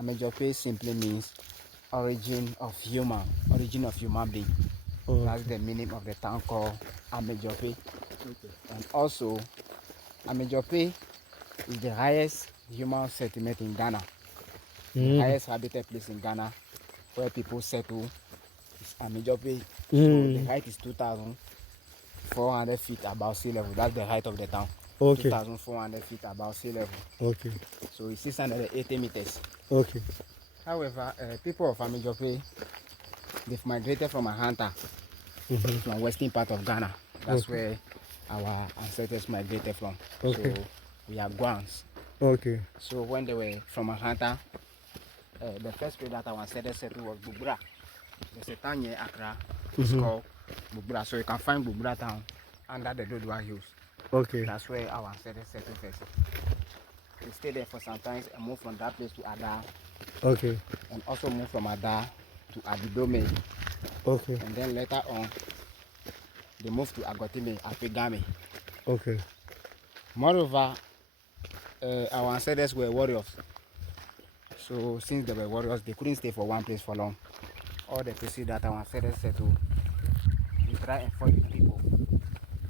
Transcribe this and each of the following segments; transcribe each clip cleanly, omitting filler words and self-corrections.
Amedzofe simply means origin of human being. Oh, That's the meaning of the town called Amedzofe. okay. And also, Amedzofe is the highest human settlement in Ghana. The highest habited place in Ghana where people settle is Amedzofe. So the height is 2,400 feet above sea level. That's the height of the town. Okay. 2,400 feet above sea level. Okay. So it's 680 meters. Okay. However, people of Amedzofe, they've migrated from Ahanta, from western part of Ghana. That's Okay. where our ancestors migrated from. Okay. So we are Guans. Okay. So when they were from Ahanta, the first place that our ancestors settled was Bubra. There's a town near Accra. It's called Bubra. So you can find Bubra town under the Dodua Hills. Okay. That's where our ancestors settled first. We stayed there for some time and moved from that place to Ada. Okay. And also moved from Ada to Abidome. Okay. And then later on, they moved to Agotime, Gemi. Okay. Moreover, our ancestors were warriors. So since they were warriors, they couldn't stay for one place for long. All the places that our ancestors settled, they try and fight with people.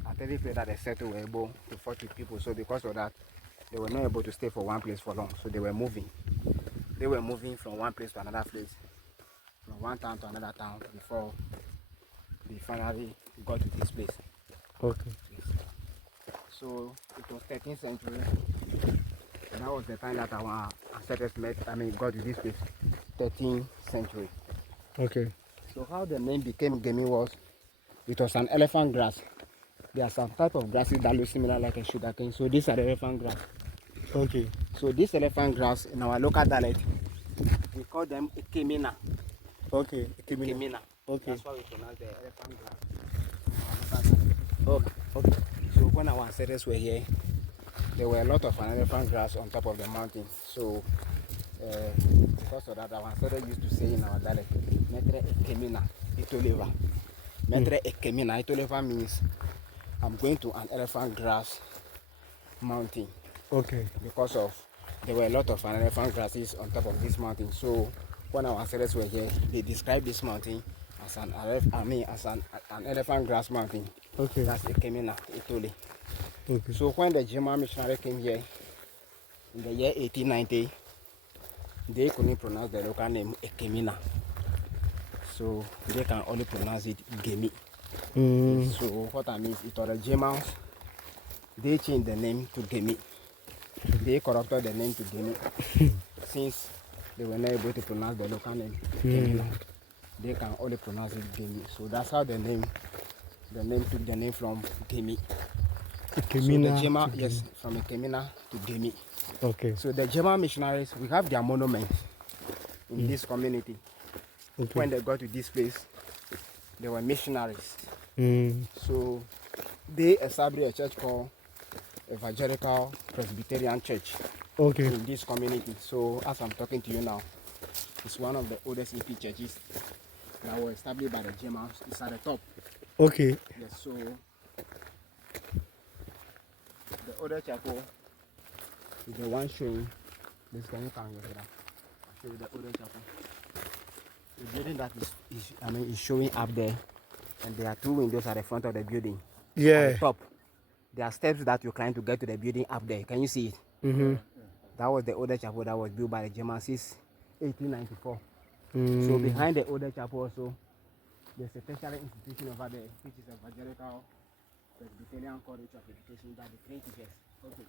At every place that they settled, were able to fight with people. So because of that, they were not able to stay for one place for long. So they were moving. They were moving from one place to another place, from one town to another town before they finally got to this place. Okay. So it was 13th century. And that was the time that our ancestors got to this place. 13th century. Okay. So how the name became Gemi was, it was an elephant grass. There are some type of grasses that look similar like a sugarcane. So these are the elephant grass. Okay. So this elephant grass in our local dialect, we call them ekemina. Okay. Ekemina. Okay. That's why we pronounce the elephant grass in our local dialect. Okay. Okay. So when our ancestors were here, there were a lot of elephant grass on top of the mountain. So because of that, our ancestors used to say in our dialect, Metre ekemina itoleva. Metre ekemina itoleva means I'm going to an elephant grass mountain. Okay. Because of there were a lot of elephant grasses on top of this mountain. So when our ancestors were here, they described this mountain as an elephant grass mountain. Okay. That's Ekemina Itoli. Okay. So when the German missionary came here in the year 1890, they couldn't pronounce the local name Ekemina. So they can only pronounce it Gemi. So what I mean is it was the Germans, they changed the name to Gemi. They corrupted the name to Gemi. Since they were not able to pronounce the local name Gemina, they can only pronounce it Gemi. So that's how the name took the name from Gemi. Ekemina. So the German, yes, from Ekemina to Gemi. Okay. So the German missionaries, we have their monuments in this community. Okay. When they got to this place, they were missionaries. So they established a church called Evangelical Presbyterian Church. Okay. In this community. So as I'm talking to you now, it's one of the oldest EP churches that were established by the Germans. It's at the top. Okay. Yes, so the other chapel is the one showing this kind of thing. I'll show you the other chapel. The building that is showing up there, and there are two windows at the front of the building. Yeah. At the top, there are steps that you climb to get to the building up there. Can you see it? That was the older chapel that was built by the Germans since 1894. So behind the older chapel also, there's a tertiary institution over there, which is Evangelical Presbyterian College of Education that they train teachers. Okay.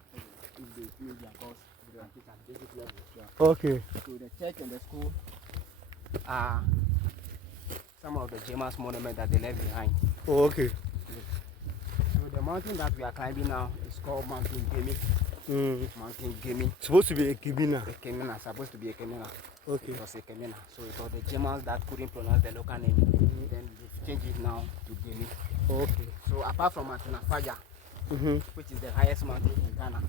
If they finish their course, they will teach at basic level. Okay. So the church and the school are some of the Germans' monuments that they left behind. Oh, okay. So the mountain that we are climbing now is called Mountain Gemi. Mountain Gemi. Supposed to be Ekemina. Ekemina, supposed to be Ekemina. Okay. It was Ekemina. So it was the Germans that couldn't pronounce the local name. Then they've changed it now to Gemi. Okay. So apart from Mountain Afaja, which is the highest mountain in Ghana,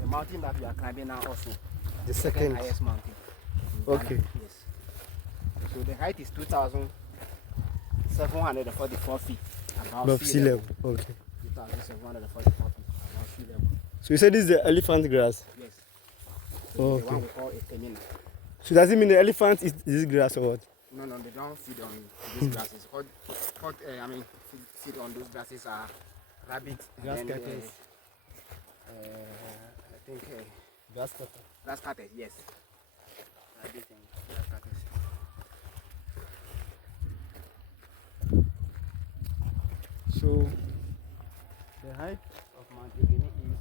the mountain that we are climbing now also, The second highest mountain. Okay. Yes. So the height is 2,744 feet above sea level. Okay. 2,744 feet above sea level. So you said this is the elephant grass? Yes. Oh, The one okay. we call Ekemina. So does it mean the elephant is this grass or what? No, they don't feed on these grasses. Feed on those grasses are rabbits. Grass and then, cutters. I think Grass cutter. grass cutters, yes. Rabbits and grass cutters. So the height of Mount Gemi is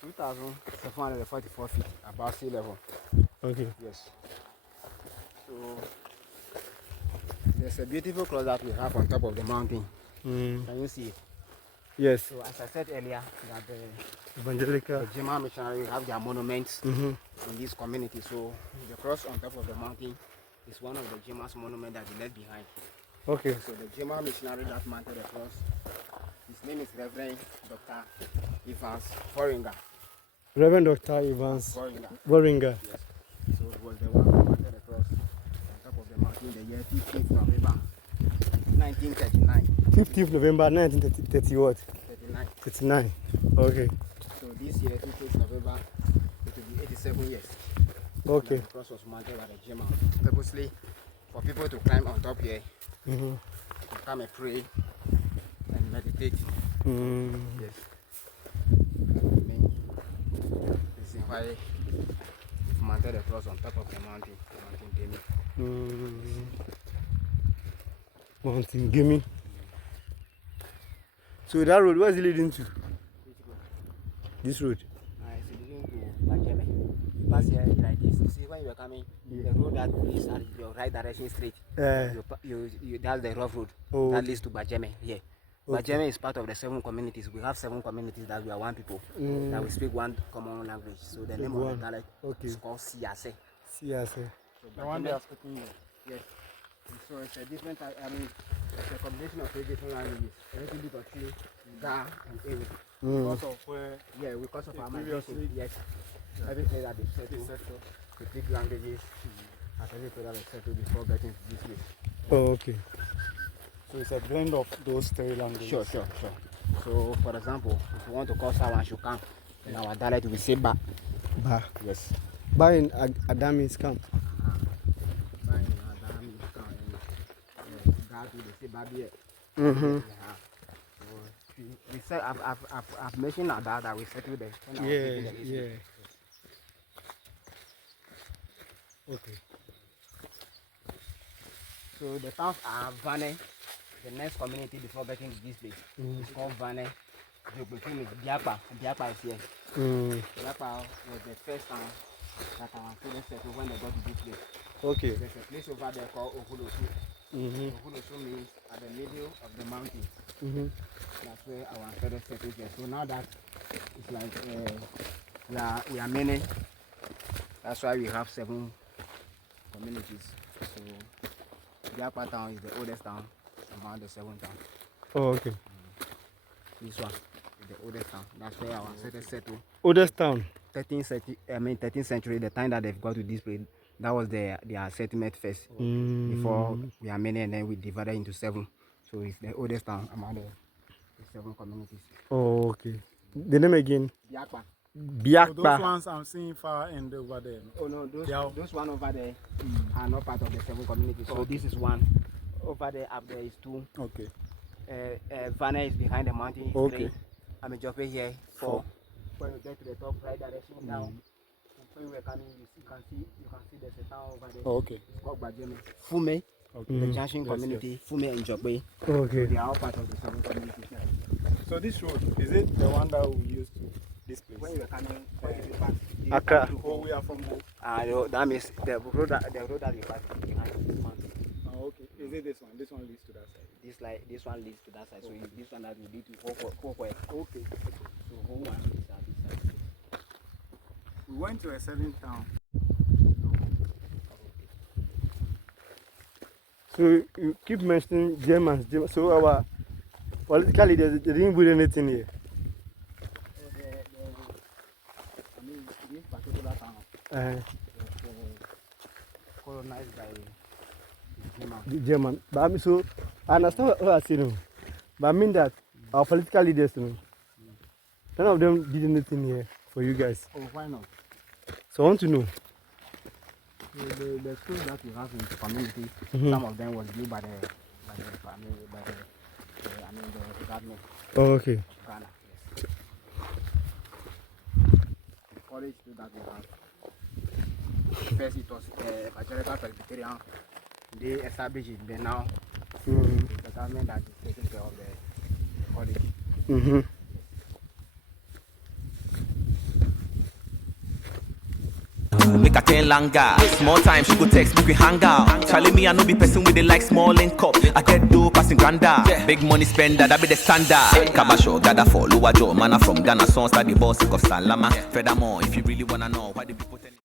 2,744 feet above sea level. Okay. Yes. So there's a beautiful cross that we have on top of the mountain. Can you see it? Yes. So as I said earlier, that the Evangelical. Gema missionaries have their monuments Mm-hmm. in this community. So the cross on top of the mountain is one of the Gema's monuments that they left behind. Okay. So the Gema missionary that mounted the cross, his name is Reverend Dr. Evans Foringer. Reverend Dr. Evans Foringer. Boringa. Yes. So it was the one who mounted the cross on top of the mountain the year 15th November 1939. 15th November 1930 what? 39. 39. Okay. So this year, 15th November, it will be 87 years. Okay. The cross was mounted by the Gema, purposely for people to climb on top here, Mm-hmm. to come and pray and meditate. Yes. That's the main reason why we've mounted the cross on top of the mountain, Gemi. Mountain Gemi. So that road, where is it leading to? This road. It's leading to Bajeme. You pass here like this. You see when you are coming, the road that is at your right direction straight. That's the rough road that leads to Bajeme here. Okay. Bajeme is part of the 7 communities. We have 7 communities that we are one people that we speak one common language. So the name of the dialect is called Siase. Siase. So the one they are speaking here. Yes. So it's a different type, it's a combination of 3 different languages. A little bit of Chi, Ga, and Ewe. Because of where Because of our migration, yes. Everything that they settle, to speak languages, as everything that they settle before getting to this place. Oh, okay. so it's a blend of those 3 languages. Sure. So, for example, if you want to call someone Shukan, in our dialect we say Ba. Ba. Yes. Ba in Adami's camp. Ba in Adami's camp. That they say Babi. We said I've mentioned that we settled there. Yeah. Okay. So the towns are Vane, the next community before getting to this place. It's called Vane. Jogbekin is Biakpa. Biakpa is here. Biakpa was the first town that our students settled when they got to this place. Okay. There's a place over there called Okulosu. Okulosu means at the middle of the mountain. That's where our ancestors settled here. So now that it's like we are many, that's why we have 7 communities. So Biakpa town is the oldest town among the 7 towns. Oh, okay. This one is the oldest town. That's where our ancestors settled. Oldest town. 13th century, the time that they've got to this place, that was their settlement first. Before we are many, and then we divided into 7. So it's the oldest town among the 7 communities. Oh, okay. The name again? Biakpa. So those ones I'm seeing far and over there. Oh no, those one over there are not part of the 7 communities. So this is 1. Over there, up there is 2. Okay. Vanna is behind the mountain. Is Okay. 3. Amedzofe here 4. When you get to the top right direction down, when you are coming, you can see there's a town over there. Okay. It's called Bajeme. Fume, the Junction community. Fume and Jokwe. Okay. They are all part of the 7 communities. So this road, is it the one that we used to this place? When you are coming, what is it back? Accra. Oh, we are from home. That means the road that you pass behind this mountain. Oh, okay. Is it this one? This one leads to that side. This one leads to that side. So it's this one that will lead to Kokwe. Okay. So home one is at this side. We went to a certain town. So you keep mentioning Germans. So our political leaders, they didn't build anything here. I mean, this particular town was colonized by The German. But I mean, so I understand what I say now. But I mean that our political leaders, none of them did anything here for you guys. Oh, why not? So I want to know, The schools that we have in the community, some of them was built by the family, the government Oh, okay. of Ghana. Yes. The college that we have. First it was Evangelical Presbyterian. They established it, but now it's the government that is taking care of the college. Make a 10 longer. Small time, she go text, make we hang out. Charlie, me, I know be person with the like small link up. I get dope, passing granda. Big money spender, that be the standard. Kabasho, gather for lower jaw. Man, I'm from Ghana, song start the boss of Salama. Furthermore, if you really wanna know why the people tell